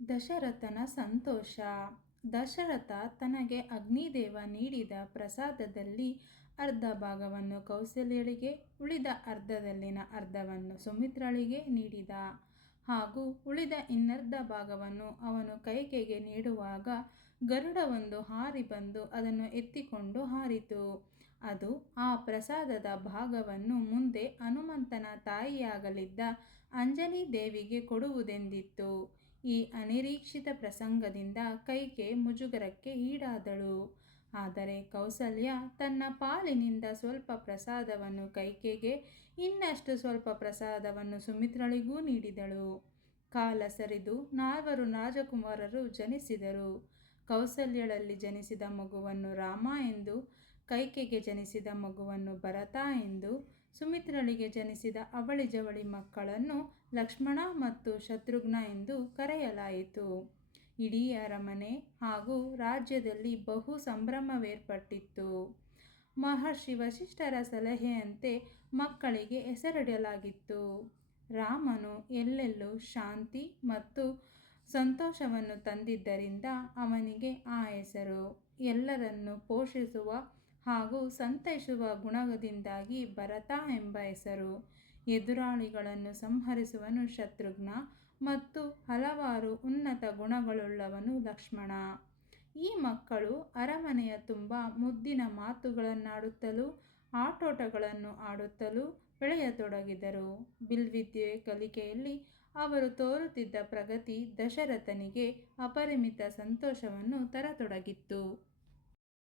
ದಶರಥನ ಸಂತೋಷ. ದಶರಥ ತನಗೆ ಅಗ್ನಿದೇವ ನೀಡಿದ ಪ್ರಸಾದದಲ್ಲಿ ಅರ್ಧ ಭಾಗವನ್ನು ಕೌಸಲ್ಯಳಿಗೆ, ಉಳಿದ ಅರ್ಧದಲ್ಲಿನ ಅರ್ಧವನ್ನು ಸುಮಿತ್ರಳಿಗೆ ನೀಡಿದ. ಹಾಗೂ ಉಳಿದ ಇನ್ನರ್ಧ ಭಾಗವನ್ನು ಅವನು ಕೈಕೆಗೆ ನೀಡುವಾಗ ಗರುಡವೊಂದು ಹಾರಿ ಬಂದು ಅದನ್ನು ಎತ್ತಿಕೊಂಡು ಹಾರಿತು. ಅದು ಆ ಪ್ರಸಾದದ ಭಾಗವನ್ನು ಮುಂದೆ ಹನುಮಂತನ ತಾಯಿಯಾಗಲಿದ್ದ ಅಂಜನಿ ದೇವಿಗೆ ಕೊಡುವುದೆಂದಿತ್ತು. ಈ ಅನಿರೀಕ್ಷಿತ ಪ್ರಸಂಗದಿಂದ ಕೈಕೆ ಮುಜುಗರಕ್ಕೆ ಈಡಾದಳು. ಆದರೆ ಕೌಸಲ್ಯ ತನ್ನ ಪಾಲಿನಿಂದ ಸ್ವಲ್ಪ ಪ್ರಸಾದವನ್ನು ಕೈಕೆಗೆ, ಇನ್ನಷ್ಟು ಸ್ವಲ್ಪ ಪ್ರಸಾದವನ್ನು ಸುಮಿತ್ರಳಿಗೂ ನೀಡಿದಳು. ಕಾಲ ಸರಿದು 4 ರಾಜಕುಮಾರರು ಜನಿಸಿದರು. ಕೌಸಲ್ಯಳಲ್ಲಿ ಜನಿಸಿದ ಮಗುವನ್ನು ರಾಮ ಎಂದು, ಕೈಕೆಗೆ ಜನಿಸಿದ ಮಗುವನ್ನು ಭರತ ಎಂದು, ಸುಮಿತ್ರಳಿಗೆ ಜನಿಸಿದ ಅವಳಿ ಜವಳಿ ಮಕ್ಕಳನ್ನು ಲಕ್ಷ್ಮಣ ಮತ್ತು ಶತ್ರುಘ್ನ ಎಂದು ಕರೆಯಲಾಯಿತು. ಇಡೀ ಅರಮನೆ ಹಾಗೂ ರಾಜ್ಯದಲ್ಲಿ ಬಹು ಸಂಭ್ರಮವೇರ್ಪಟ್ಟಿತ್ತು. ಮಹರ್ಷಿ ವಸಿಷ್ಠರ ಸಲಹೆಯಂತೆ ಮಕ್ಕಳಿಗೆ ಹೆಸರಿಡಲಾಗಿತ್ತು. ರಾಮನು ಎಲ್ಲೆಲ್ಲೂ ಶಾಂತಿ ಮತ್ತು ಸಂತೋಷವನ್ನು ತಂದಿದ್ದರಿಂದ ಅವನಿಗೆ ಆ ಹೆಸರು. ಎಲ್ಲರನ್ನು ಪೋಷಿಸುವ ಹಾಗೂ ಸಂತೈಸುವ ಗುಣದಿಂದಾಗಿ ಭರತ ಎಂಬ ಹೆಸರು. ಎದುರಾಳಿಗಳನ್ನು ಸಂಹರಿಸುವನು ಶತ್ರುಘ್ನ ಮತ್ತು ಹಲವಾರು ಉನ್ನತ ಗುಣಗಳುಳ್ಳವನು ಲಕ್ಷ್ಮಣ. ಈ ಮಕ್ಕಳು ಅರಮನೆಯ ತುಂಬ ಮುದ್ದಿನ ಮಾತುಗಳನ್ನಾಡುತ್ತಲೂ ಆಟೋಟಗಳನ್ನು ಆಡುತ್ತಲೂ ಬೆಳೆಯತೊಡಗಿದರು. ಬಿಲ್ವಿದ್ಯೆ ಕಲಿಕೆಯಲ್ಲಿ ಅವರು ತೋರುತ್ತಿದ್ದ ಪ್ರಗತಿ ದಶರಥನಿಗೆ ಅಪರಿಮಿತ ಸಂತೋಷವನ್ನು ತರತೊಡಗಿತ್ತು.